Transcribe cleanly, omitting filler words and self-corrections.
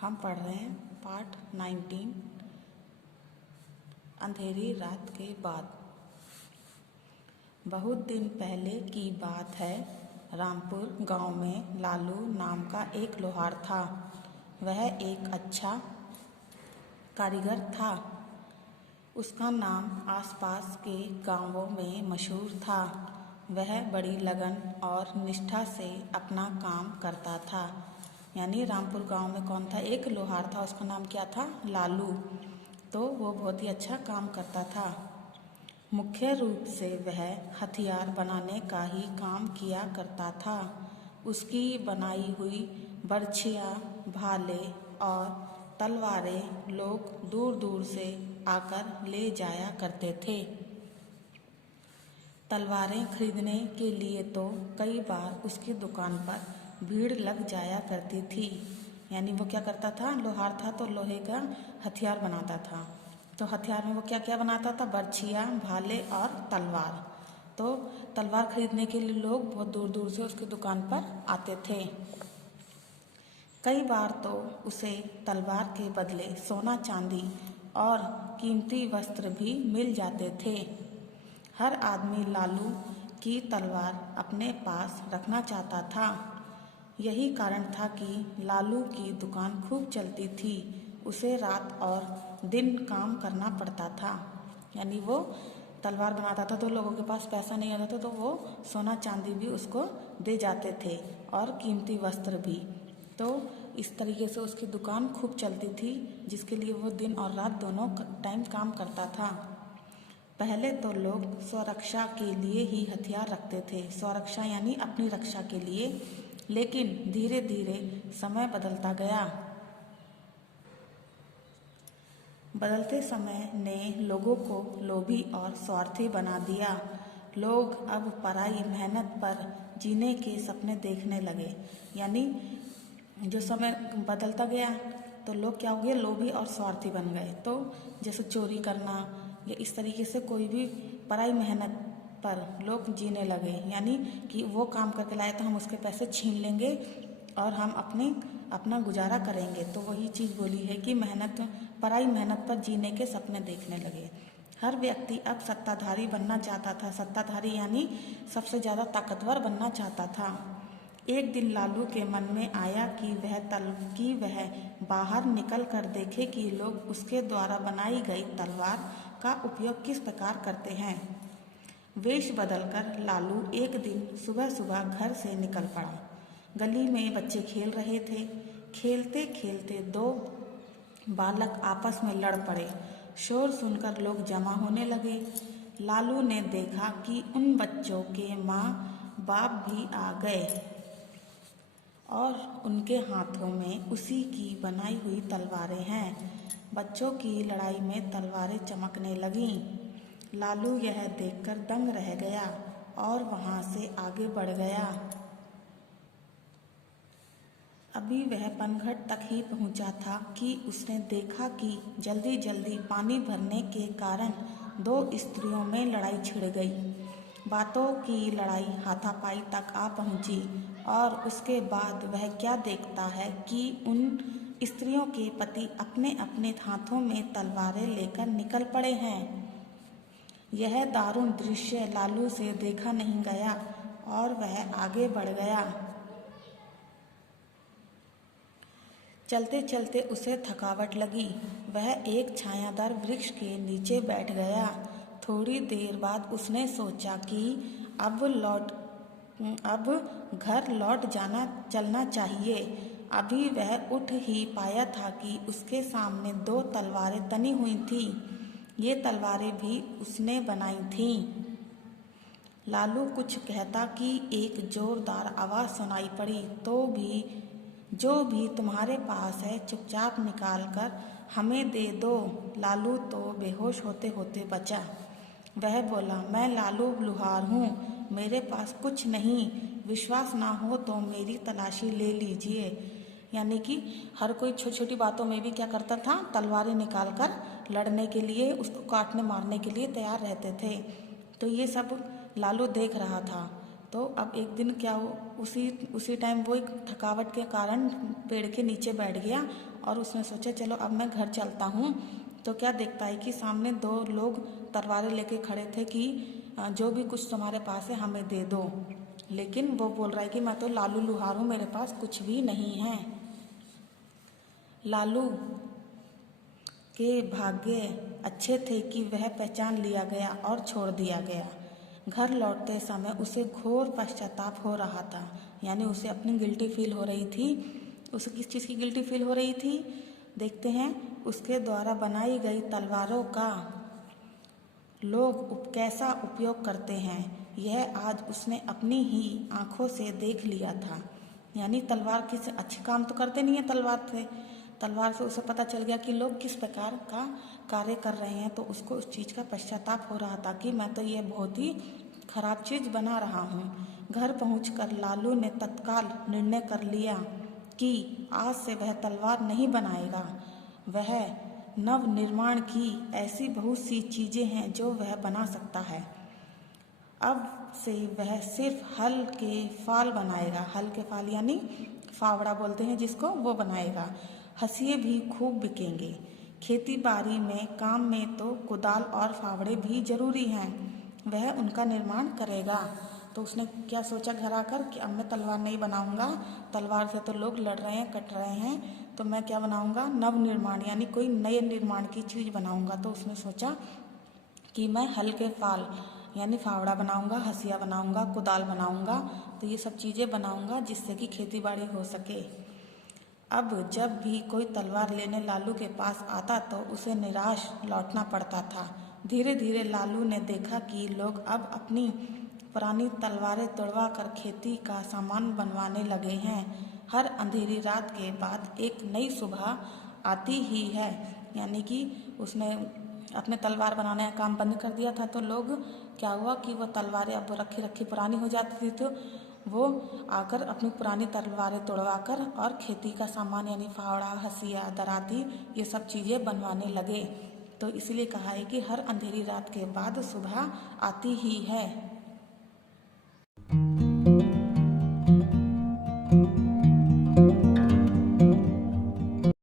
हम पढ़ रहे हैं पार्ट 19 अंधेरी रात के बाद। बहुत दिन पहले की बात है। रामपुर गांव में लालू नाम का एक लोहार था। वह एक अच्छा कारीगर था। उसका नाम आसपास के गांवों में मशहूर था। वह बड़ी लगन और निष्ठा से अपना काम करता था। यानी रामपुर गांव में कौन था? एक लोहार था। उसका नाम क्या था? लालू। तो वो बहुत ही अच्छा काम करता था। मुख्य रूप से वह हथियार बनाने का ही काम किया करता था। उसकी बनाई हुई बर्छियाँ, भाले और तलवारें लोग दूर दूर से आकर ले जाया करते थे। तलवारें खरीदने के लिए तो कई बार उसकी दुकान पर भीड़ लग जाया करती थी। यानी वो क्या करता था? लोहार था तो लोहे का हथियार बनाता था। तो हथियार में वो क्या क्या बनाता था? बर्छियाँ, भाले और तलवार। तो तलवार खरीदने के लिए लोग बहुत दूर दूर से उसकी दुकान पर आते थे। कई बार तो उसे तलवार के बदले सोना, चांदी और कीमती वस्त्र भी मिल जाते थे। हर आदमी लालू की तलवार अपने पास रखना चाहता था। यही कारण था कि लालू की दुकान खूब चलती थी। उसे रात और दिन काम करना पड़ता था। यानी वो तलवार बनाता था तो लोगों के पास पैसा नहीं आता था, तो वो सोना चांदी भी उसको दे जाते थे और कीमती वस्त्र भी। तो इस तरीके से उसकी दुकान खूब चलती थी, जिसके लिए वो दिन और रात दोनों टाइम काम करता था। पहले तो लोग स्वरक्षा के लिए ही हथियार रखते थे। स्वरक्षा यानी अपनी रक्षा के लिए। लेकिन धीरे धीरे समय बदलता गया। बदलते समय ने लोगों को लोभी और स्वार्थी बना दिया। लोग अब पराई मेहनत पर जीने के सपने देखने लगे। यानी जो समय बदलता गया तो लोग क्या हो गए? लोभी और स्वार्थी बन गए। तो जैसे चोरी करना या इस तरीके से कोई भी पराई मेहनत पर लोग जीने लगे। यानी कि वो काम करके लाए तो हम उसके पैसे छीन लेंगे और हम अपना गुजारा करेंगे। तो वही चीज़ बोली है कि पराई मेहनत पर जीने के सपने देखने लगे। हर व्यक्ति अब सत्ताधारी बनना चाहता था। सत्ताधारी यानी सबसे ज़्यादा ताकतवर बनना चाहता था। एक दिन लालू के मन में आया कि वह बाहर निकल कर देखे कि लोग उसके द्वारा बनाई गई तलवार का उपयोग किस प्रकार करते हैं। वेश बदलकर लालू एक दिन सुबह सुबह घर से निकल पड़ा। गली में बच्चे खेल रहे थे। खेलते खेलते दो बालक आपस में लड़ पड़े। शोर सुनकर लोग जमा होने लगे। लालू ने देखा कि उन बच्चों के माँ बाप भी आ गए और उनके हाथों में उसी की बनाई हुई तलवारें हैं। बच्चों की लड़ाई में तलवारें चमकने लगीं। लालू यह देखकर दंग रह गया और वहाँ से आगे बढ़ गया। अभी वह पनघट तक ही पहुँचा था कि उसने देखा कि जल्दी जल्दी पानी भरने के कारण दो स्त्रियों में लड़ाई छिड़ गई। बातों की लड़ाई हाथापाई तक आ पहुँची और उसके बाद वह क्या देखता है कि उन स्त्रियों के पति अपने अपने हाथों में तलवारें लेकर निकल पड़े हैं। यह दारुण दृश्य लालू से देखा नहीं गया और वह आगे बढ़ गया। चलते चलते उसे थकावट लगी। वह एक छायादार वृक्ष के नीचे बैठ गया। थोड़ी देर बाद उसने सोचा कि अब घर लौट चलना चाहिए। अभी वह उठ ही पाया था कि उसके सामने दो तलवारें तनी हुई थीं। ये तलवारें भी उसने बनाई थीं। लालू कुछ कहता कि एक जोरदार आवाज़ सुनाई पड़ी। जो भी तुम्हारे पास है चुपचाप निकाल कर हमें दे दो। लालू तो बेहोश होते होते बचा। वह बोला, मैं लालू लुहार हूँ, मेरे पास कुछ नहीं। विश्वास ना हो तो मेरी तलाशी ले लीजिए। यानी कि हर कोई छोटी छोटी बातों में भी क्या करता था? तलवारें निकाल कर लड़ने के लिए, उसको काटने मारने के लिए तैयार रहते थे। तो ये सब लालू देख रहा था। तो अब एक दिन क्या हो, उसी टाइम वो एक थकावट के कारण पेड़ के नीचे बैठ गया और उसने सोचा चलो अब मैं घर चलता हूँ। तो क्या देखता है कि सामने दो लोग तलवारें लेके खड़े थे कि जो भी कुछ तुम्हारे पास है हमें दे दो। लेकिन वो बोल रहा है कि मैं तो लालू लुहार हूँ, मेरे पास कुछ भी नहीं है। लालू के भाग्य अच्छे थे कि वह पहचान लिया गया और छोड़ दिया गया। घर लौटते समय उसे घोर पश्चाताप हो रहा था, यानी उसे अपनी गिल्टी फील हो रही थी। उसे किस चीज़ की गिल्टी फील हो रही थी? देखते हैं। उसके द्वारा बनाई गई तलवारों का लोग कैसा उपयोग करते हैं, यह आज उसने अपनी ही आंखों से देख लिया था। यानी तलवार किस अच्छे काम तो करते नहीं है तलवार से उसे पता चल गया कि लोग किस प्रकार का कार्य कर रहे हैं। तो उसको उस चीज़ का पश्चाताप हो रहा था कि मैं तो ये बहुत ही खराब चीज़ बना रहा हूँ। घर पहुंचकर लालू ने तत्काल निर्णय कर लिया कि आज से वह तलवार नहीं बनाएगा। वह नव निर्माण की ऐसी बहुत सी चीज़ें हैं जो वह बना सकता है। अब से वह सिर्फ हल के फाल बनाएगा। हल के फाल यानी फावड़ा बोलते हैं जिसको, वो बनाएगा। हंसिए भी खूब बिकेंगे। खेती बाड़ी में काम में तो कुदाल और फावड़े भी जरूरी हैं, वह उनका निर्माण करेगा। तो उसने क्या सोचा घर आकर कि अब मैं तलवार नहीं बनाऊंगा, तलवार से तो लोग लड़ रहे हैं, कट रहे हैं, तो मैं क्या बनाऊंगा, नव निर्माण यानी कोई नए निर्माण की चीज़ बनाऊंगा। तो उसने सोचा कि मैं हल के फाल यानी फावड़ा बनाऊंगा, हंसिया बनाऊंगा, कुदाल बनाऊंगा। तो ये सब चीज़ें बनाऊंगा जिससे कि खेती बाड़ी हो सके। अब जब भी कोई तलवार लेने लालू के पास आता तो उसे निराश लौटना पड़ता था। धीरे धीरे लालू ने देखा कि लोग अब अपनी पुरानी तलवारें तुड़वा कर खेती का सामान बनवाने लगे हैं। हर अंधेरी रात के बाद एक नई सुबह आती ही है। यानी कि उसने अपने तलवार बनाने का काम बंद कर दिया था, तो लोग क्या हुआ कि वो तलवारें अब रखी रखी पुरानी हो जाती थी, तो वो आकर अपनी पुरानी तलवारें तोड़वा कर और खेती का सामान यानी फावड़ा, हंसिया, दराती, ये सब चीज़ें बनवाने लगे। तो इसलिए कहा है कि हर अंधेरी रात के बाद सुबह आती ही है।